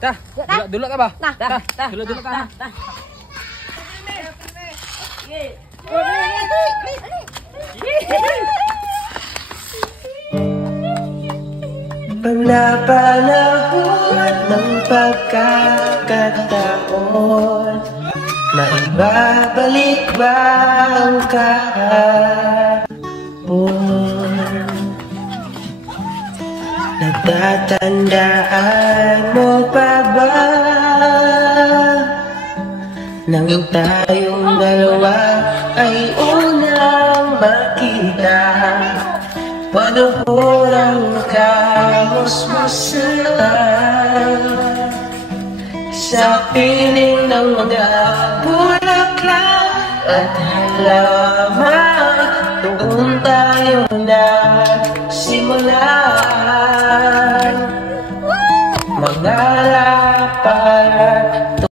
Dah. Dulu tak bah? Dah. Dulu tak. Pag napanahon ng pagkakataon, maibabalik ba ang kahapon? Natatandaan mo pa ba nang tayong dalawa ay unang makita? Panuhurang kamusmusan sa piling ng mga bulaklak at halaman. Doon tayo nagsimulan, mga lapad